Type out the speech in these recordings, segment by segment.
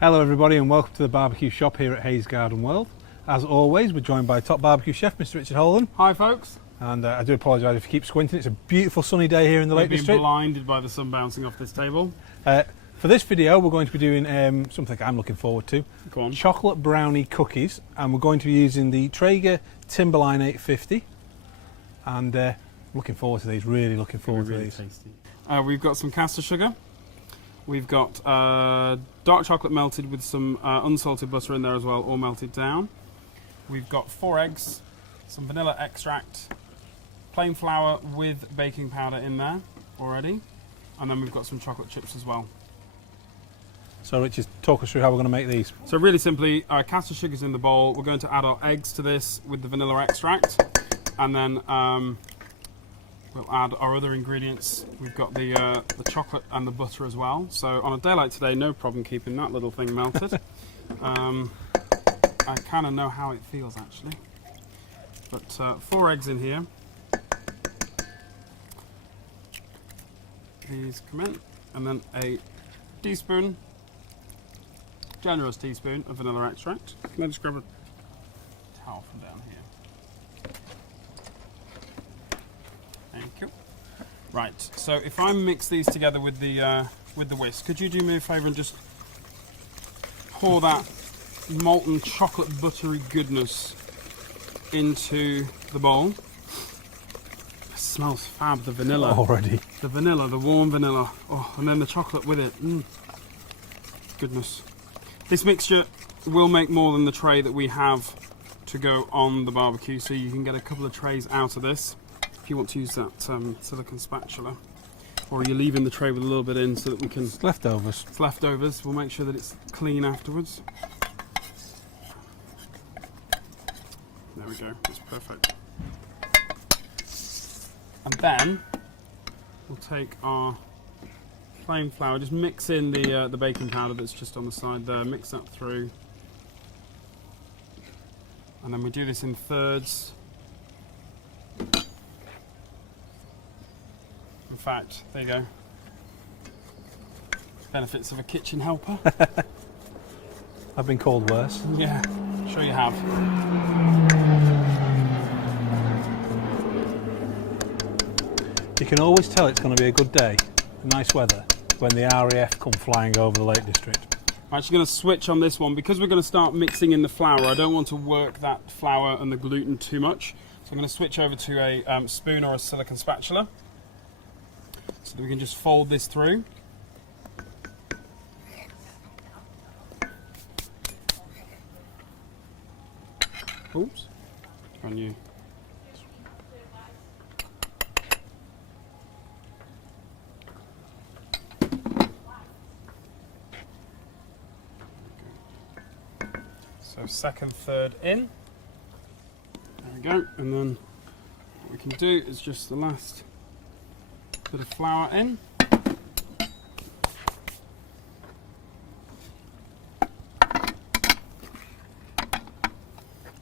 Hello everybody and welcome to the barbecue shop here at Hayes Garden World. As always, we're joined by top barbecue chef Mr. Richard Holden. Hi folks. And I do apologise if you keep squinting. It's a beautiful sunny day here in the Lake We've District. been blinded by the sun bouncing off this table. For this video we're going to be doing something I'm looking forward to. Go on. Chocolate brownie cookies, and we're going to be using the Traeger Timberline 850. And looking forward to these, really looking forward to these. Tasty. We've got some caster sugar. We've got dark chocolate melted with some unsalted butter in there as well, all melted down. We've got 4 eggs, some vanilla extract, plain flour with baking powder in there already, and then we've got some chocolate chips as well. So Richard, talk us through how we're going to make these. So really simply, caster sugar's in the bowl. We're going to add our eggs to this with the vanilla extract, and then we'll add our other ingredients. We've got the chocolate and the butter as well. So on a day like today, no problem keeping that little thing melted. I kind of know how it feels actually. But 4 eggs in here. These come in, and then a teaspoon, generous teaspoon of vanilla extract. Can I just grab a towel from down here? Thank you. Right, so if I mix these together with the whisk, could you do me a favour and just pour that molten chocolate buttery goodness into the bowl? It smells fab, the vanilla. Already. The vanilla, the warm vanilla. Oh, and then the chocolate with it. Goodness. This mixture will make more than the tray that we have to go on the barbecue, so you can get a couple of trays out of this. If you want to use that silicone spatula, or you're leaving the tray with a little bit in so that we can... It's leftovers. It's leftovers. We'll make sure that it's clean afterwards. There we go. That's perfect. And then we'll take our plain flour, just mix in the baking powder that's just on the side there, mix that through. And then we do this in thirds. In fact, there you go. Benefits of a kitchen helper. I've been called worse. Yeah, sure you have. You can always tell it's going to be a good day, nice weather, when the RAF come flying over the Lake District. I'm actually going to switch on this one because we're going to start mixing in the flour. I don't want to work that flour and the gluten too much, so I'm going to switch over to a spoon or a silicone spatula so that we can just fold this through. Oops, on you. So second, third in. There we go. And then what we can do is just the last bit of flour in.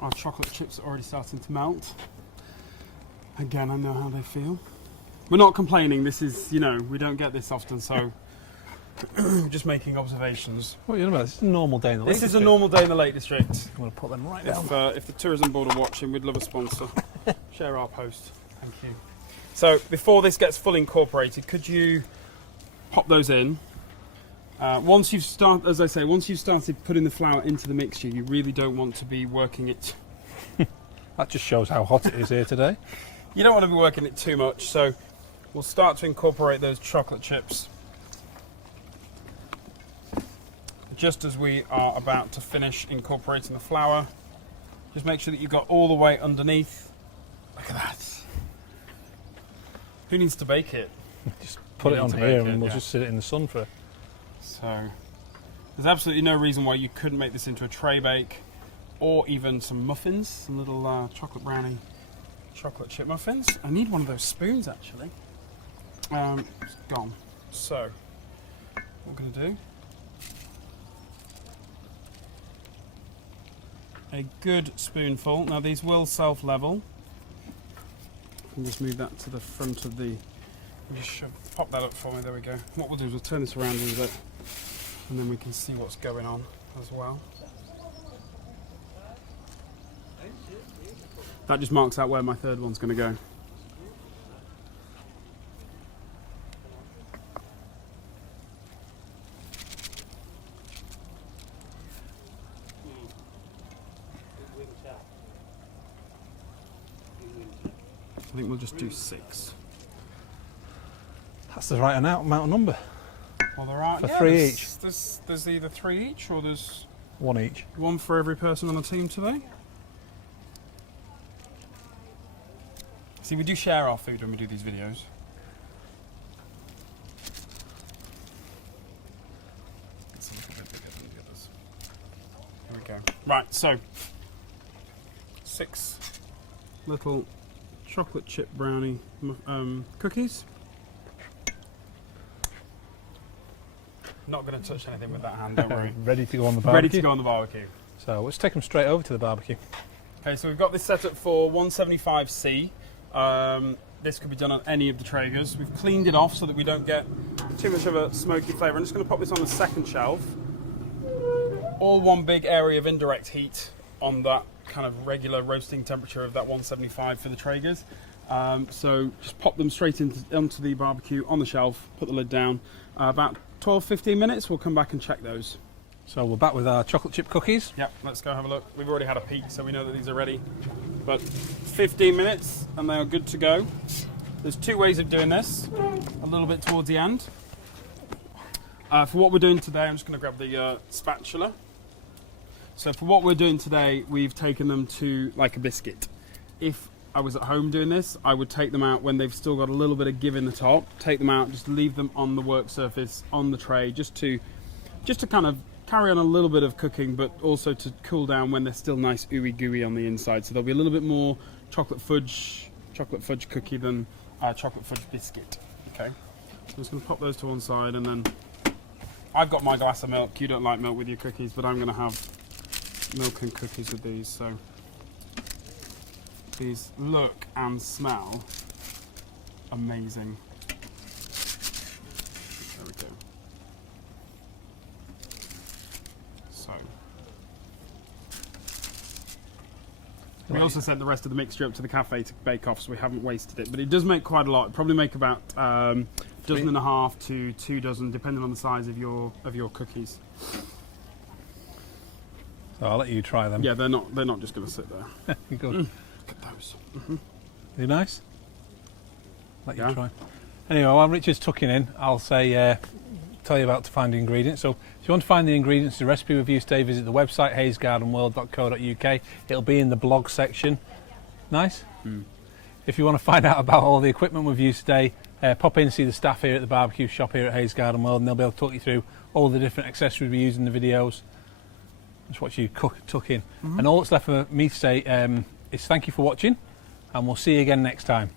Our chocolate chips are already starting to melt. Again, I know how they feel. We're not complaining. This is, you know, we don't get this often, so just making observations. What are you about? This is a normal day in the Lake District. This is a normal day in the Lake District. I'm going to put them right down. If the tourism board are watching, we'd love a sponsor. Share our post. Thank you. So before this gets fully incorporated, could you pop those in? Once you've started putting the flour into the mixture, you really don't want to be working it. That just shows how hot it is here today. You don't want to be working it too much, so we'll start to incorporate those chocolate chips just as we are about to finish incorporating the flour. Just make sure that you've got all the way underneath. Look at that. Who needs to bake it? Just put it on here and we'll just sit it in the sun for... So there's absolutely no reason why you couldn't make this into a tray bake, or even some muffins, some little chocolate brownie chocolate chip muffins. I need one of those spoons actually. It's gone. So what we're going to do, a good spoonful. Now these will self-level. And just move that to the front of the... Just pop that up for me. There we go. What we'll do is we'll turn this around a little bit. And then we can see what's going on as well. That just marks out where my third one's going to go. I think we'll just do 6. That's the right amount of number. Well, there are For 3 each. There's either 3 each or there's 1 each. 1 for every person on the team today. See, we do share our food when we do these videos. It's a little bit bigger than the others. There we go. Right, so 6 little chocolate chip brownie cookies. Not going to touch anything with that hand, don't worry. Ready to go on the barbecue. Ready to go on the barbecue. So let's take them straight over to the barbecue. Okay, so we've got this set up for 175C. This could be done on any of the Traegers. We've cleaned it off so that we don't get too much of a smoky flavour. I'm just going to pop this on the second shelf. All one big area of indirect heat on that kind of regular roasting temperature of that 175 for the Traegers. So just pop them straight onto the barbecue on the shelf, put the lid down. About 12-15 minutes, we'll come back and check those. So we're back with our chocolate chip cookies. Yep, let's go have a look. We've already had a peek, so we know that these are ready. But 15 minutes and they are good to go. There's 2 ways of doing this, a little bit towards the end. For what we're doing today, I'm just going to grab the spatula. So for what we're doing today, we've taken them to like a biscuit. If I was at home doing this, I would take them out when they've still got a little bit of give in the top. Take them out, just leave them on the work surface, on the tray, just to kind of carry on a little bit of cooking, but also to cool down when they're still nice ooey gooey on the inside. So there'll be a little bit more chocolate fudge cookie than chocolate fudge biscuit. Okay, so I'm just going to pop those to one side, and then I've got my glass of milk. You don't like milk with your cookies, but I'm going to have milk and cookies with these. So these look and smell amazing. There we go. So we also sent the rest of the mixture up to the cafe to bake off, so we haven't wasted it. But it does make quite a lot. Probably make about dozen and a half to 2 dozen, depending on the size of your cookies. So I'll let you try them. Yeah, they're not just going to sit there. Good. Look at those. Are they nice? Let you Yeah. try. Anyway, while Richard's tucking in, I'll say tell you about to find the ingredients. So if you want to find the ingredients, the recipe reviews today, visit the website hayesgardenworld.co.uk. It'll be in the blog section. Nice? If you want to find out about all the equipment we've used today, pop in and see the staff here at the barbecue shop here at Hayes Garden World, and they'll be able to talk you through all the different accessories we use in the videos. Just watch you tuck in. And all that's left for me to say is thank you for watching, and we'll see you again next time.